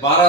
12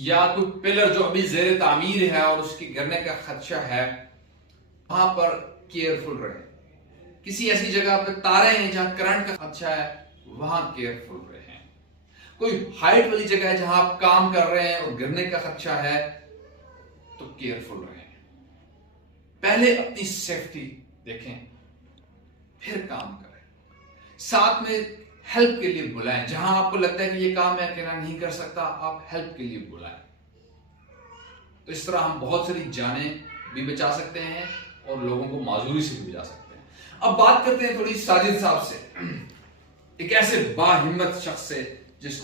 یا کوئی پلر جو ابھی زیر تعمیر ہے اور اس کے گرنے کا خدشہ ہے وہاں پر کیئرفل رہیں. کسی ایسی جگہ پہ تارے ہیں جہاں کرنٹ کا خدشہ ہے وہاں کیئرفل رہیں. کوئی ہائٹ والی جگہ ہے جہاں آپ کام کر رہے ہیں اور گرنے کا خدشہ ہے تو کیئرفل رہیں. پہلے اپنی سیفٹی دیکھیں پھر کام کریں. ساتھ میں ہیلپ کے لیے بلائیں. جہاں آپ کو لگتا ہے کہ یہ کام میں اکیلا نہیں کر سکتا آپ ہیلپ کے لیے بلائیں. تو اس طرح ہم بہت ساری جانیں بھی بچا سکتے ہیں اور لوگوں کو معذوری سے بھی بچا سکتے ہیں. اب بات کرتے ہیں تھوڑی ساجد صاحب سے, ایک ایسے باہمت شخص سے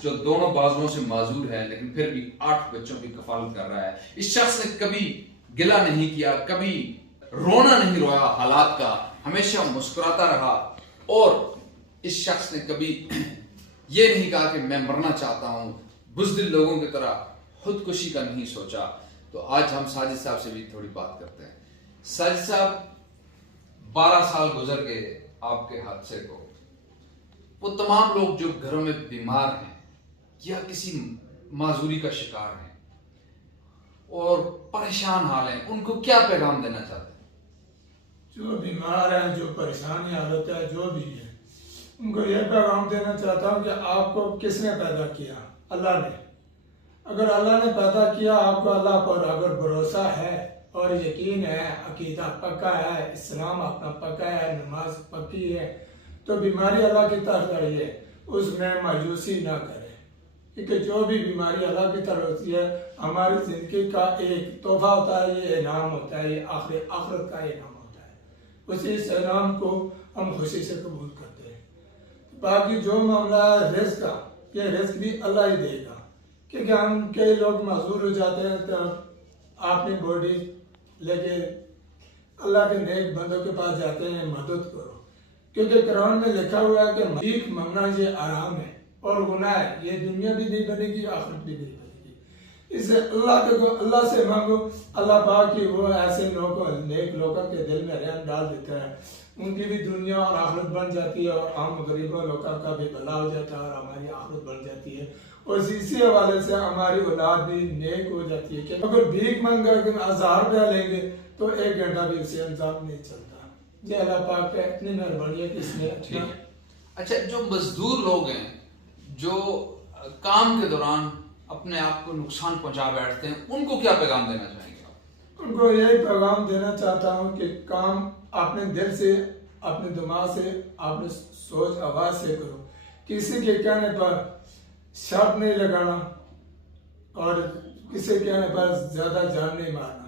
جو دونوں بازوؤں سے معذور ہے لیکن پھر بھی 8 بچوں کی کفالت کر رہا ہے. اس شخص نے کبھی گلہ نہیں کیا, کبھی رونا نہیں رویا حالات کا, ہمیشہ مسکراتا رہا. اور اس شخص نے کبھی یہ نہیں کہا کہ میں مرنا چاہتا ہوں, بزدل لوگوں کی طرح خودکشی کا نہیں سوچا. تو آج ہم ساجد صاحب سے بھی تھوڑی بات کرتے ہیں. ساجد صاحب 12 سال گزر گئے آپ کے حادثے کو. وہ تمام لوگ جو گھروں میں بیمار ہیں یا کسی معذوری کا شکار ہیں اور پریشان حال ہیں, ان کو کیا پیغام دینا چاہتے ہیں؟ جو بیمار ہیں, جو پریشانی حالت ہے, جو بھی ہے, ان کو یہ پیغام دینا چاہتا ہوں کہ آپ کو کس نے پیدا کیا؟ اللہ نے. اگر اللہ نے پیدا کیا, آپ کو اللہ پر اگر بھروسہ ہے اور یقین ہے, عقیدہ پکا ہے, اسلام اپنا پکا ہے, نماز پکی ہے, تو بیماری اللہ کی طرف لڑیے, اس میں مایوسی نہ کرے. کیونکہ جو بھی بیماری اللہ کی طرف ہوتی ہے ہماری زندگی کا ایک تحفہ ہوتا ہے, یہ انعام ہوتا ہے, یہ آخرت کا انعام ہوتا ہے. اسی اس انعام کو ہم خوشی سے قبول کرتے ہیں. باقی جو معاملہ ہے رزق کا, یہ رزق بھی اللہ ہی دے گا. کیونکہ ہم کئی لوگ معذور ہو جاتے ہیں تو اپنی باڈی لے کے اللہ کے نیک بندوں کے پاس جاتے ہیں, مدد کرو. کیونکہ قرآن میں لکھا ہوا ہے کہ بھیک مانگنا یہ آرام ہے اور گناہ ہے, یہ دنیا بھی نہیں بنے گی, آخرت بھی نہیں بنے گی. اس سے اللہ سے مانگو. اللہ پاک کی وہ ایسے نیک لوگوں کے دل میں رحم ڈال دیتا ہے, ان کی بھی دنیا اور آخرت بن جاتی ہے, اور عام غریبوں لوگوں کا بھی بھلا ہو جاتا ہے اور ہماری آخرت بن جاتی ہے. اور اسی حوالے سے ہماری اولاد بھی نیک ہو جاتی ہے. کہ اگر بھیک مانگ کر 1000 روپیہ لیں گے تو 1 گھنٹہ بھی اسے انتظام نہیں چلتا. یہ اللہ پاک کا اتنی مہربانی ہے کہ اس نے اچھا, جو مزدور لوگ ہیں جو کام کے دوران اپنے آپ کو نقصان پہنچا بیٹھتے ہیں, ان کو کیا پیغام دینا چاہیں گے آپ؟ ان کو یہی پیغام دینا چاہتا ہوں کہ کام اپنے دل سے, اپنے دماغ سے, اپنے سوچ آواز سے کرو. کسی کے کہنے پر شرط نہیں لگانا اور کسی کے کہنے پر زیادہ جان نہیں مارنا.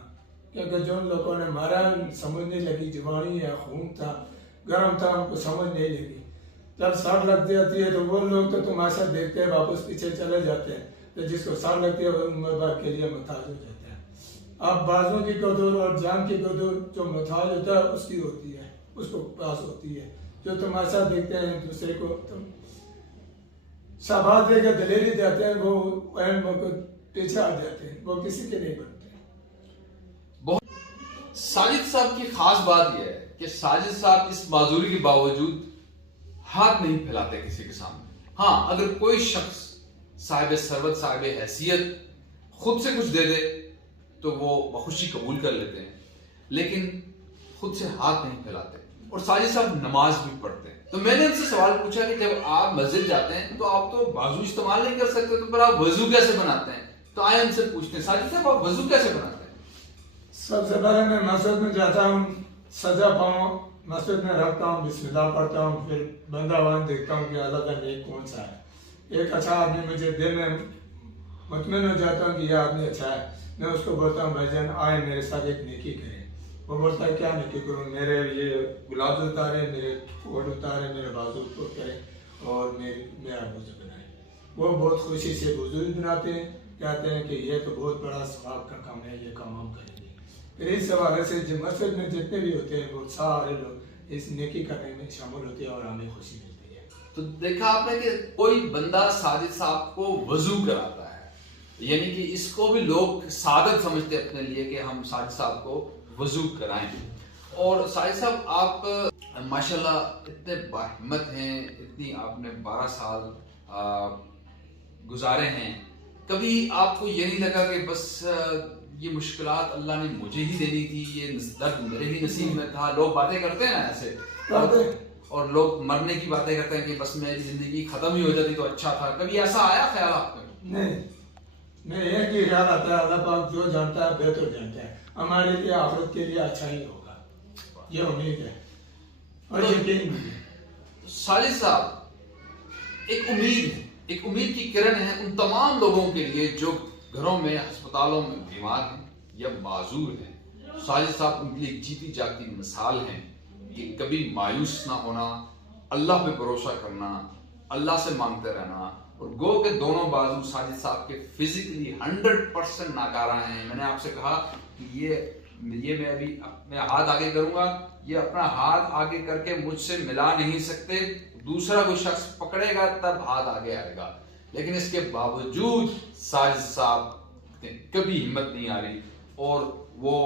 کیونکہ جو لوگوں نے مارا سمجھ نہیں لگی, جوانی ہے, خون تھا, گرم تھا, ان کو سمجھ نہیں لگی. جب ساڑھ لگ جاتی ہے تو وہ لوگ تو تماشا دیکھتے ہیں, واپس پیچھے چلے جاتے ہیں. تو جس کو ساڑھ لگتی ہے وہ عمر بھر کے لیے محتاج ہو جاتا ہے. اب بازوں کی قدر اور جان کی قدر جو محتاج ہوتا ہے اس کی ہوتی ہے, اس کو پاس ہوتی ہے. جو تماشا دیکھتے ہیں دوسرے کو شاباش دے کے دلیری دیتے ہیں, وہ اہم کو پیچھے آ جاتے ہیں, وہ کسی کے نہیں بنتے. ساجد صاحب کی خاص بات یہ ہے کہ ساجد صاحب اس معذوری کے باوجود ہاتھ نہیں پھیلاتے کسی کے سامنے. ہاں, اگر کوئی شخص صاحب ثروت, صاحب حیثیت خود سے کچھ دے دے تو وہ بخوشی قبول کر لیتے ہیں, لیکن خود سے ہاتھ نہیں پھیلاتے. اور ساجد صاحب نماز بھی پڑھتے ہیں. تو میں نے ان سے سوال پوچھا کہ جب آپ مسجد جاتے ہیں تو آپ تو بازو استعمال نہیں کر سکتے, تو پھر آپ وضو کیسے بناتے ہیں؟ تو آئے ان سے پوچھتے ہیں, ساجد صاحب آپ وضو کیسے بناتے ہیں؟ سب سے پہلے میں مسجد میں جاتا ہوں, سجا پاؤں مسجد میں رکھتا ہوں, بسم اللہ پڑھتا ہوں, پھر بندہ وان دیکھتا ہوں کہ اللہ کا نیک کون سا ہے. ایک اچھا آدمی مجھے دل میں مطمئن ہو جاتا ہوں کہ یہ آدمی اچھا ہے. میں اس کو بولتا ہوں بھائی جان آئے میرے ساتھ ایک نیکی کرے. وہ بولتا ہے کیا نیکی کروں؟ میرے یہ گلاب اتارے, میرے کوٹ اتارے, میرے بازو کو کرے اور میرا وضو بنائے. وہ بہت خوشی سے وضو بناتے ہیں, کہتے ہیں کہ یہ تو بہت بڑا ثواب کا کام ہے, یہ کام ہم کریں گے. پھر اس حوالے سے جو مسجد میں جتنے بھی ہوتے ہیں وہ سارے لوگ اس نیکی کرنے میں شامل ہوتے ہیں اور ہمیں خوشی ملتی ہے. تو دیکھا آپ نے کہ کوئی بندہ ساجد صاحب کو وضو کراتا ہے, یعنی کہ اس کو بھی لوگ سعادت سمجھتے ہیں اپنے لیے کہ ہم ساجد صاحب کو وضو کرائیں. اور ساجد صاحب آپ ماشاءاللہ اتنے باہمت ہیں, اتنی آپ نے 12 سال گزارے ہیں, کبھی آپ کو یہ نہیں لگا کہ بس یہ مشکلات اللہ نے مجھے ہی دینی تھی، یہ درد میرے ہی نصیب میں تھا؟ لوگ باتیں کرتے ہیں نا ایسے، اور لوگ مرنے کی باتیں کرتے ہیں کہ بس میری زندگی ختم ہی ہو جاتی تو اچھا تھا. کبھی ایسا آیا خیال آپ کو؟ نہیں ایک ہی خیال آتا ہے، اللہ پاک جو جانتا ہے بہتر جانتا ہے، ہمارے لیے آخرت کے لیے اچھا ہی ہوگا، یہ امید ہے اور یقین بھی ہے. ساجد صاحب ایک امید ہے، ایک امید کی کرن ہے ان تمام لوگوں کے لیے جو گھروں میں ہسپتالوں میں بیمار ہیں یا معذور ہیں. ساجد صاحب ان کے لیے جیتی جاگتی مثال ہیں کہ کبھی مایوس نہ ہونا، اللہ پہ بھروسہ کرنا، اللہ سے مانگتے رہنا. اور گو کے دونوں بازو ساجد صاحب کے فزیکلی 100% ناکارہ ہیں. میں نے آپ سے کہا کہ یہ میں ابھی اپنے ہاتھ آگے کروں گا، یہ اپنا ہاتھ آگے کر کے مجھ سے ملا نہیں سکتے، دوسرا کوئی شخص پکڑے گا تب ہاتھ آگے آئے گا. لیکن اس کے باوجود ساجد صاحب کبھی ہمت نہیں آ رہی، اور وہ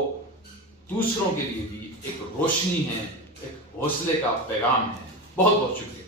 دوسروں کے لیے بھی ایک روشنی ہے، ایک حوصلے کا پیغام ہے. بہت بہت شکریہ.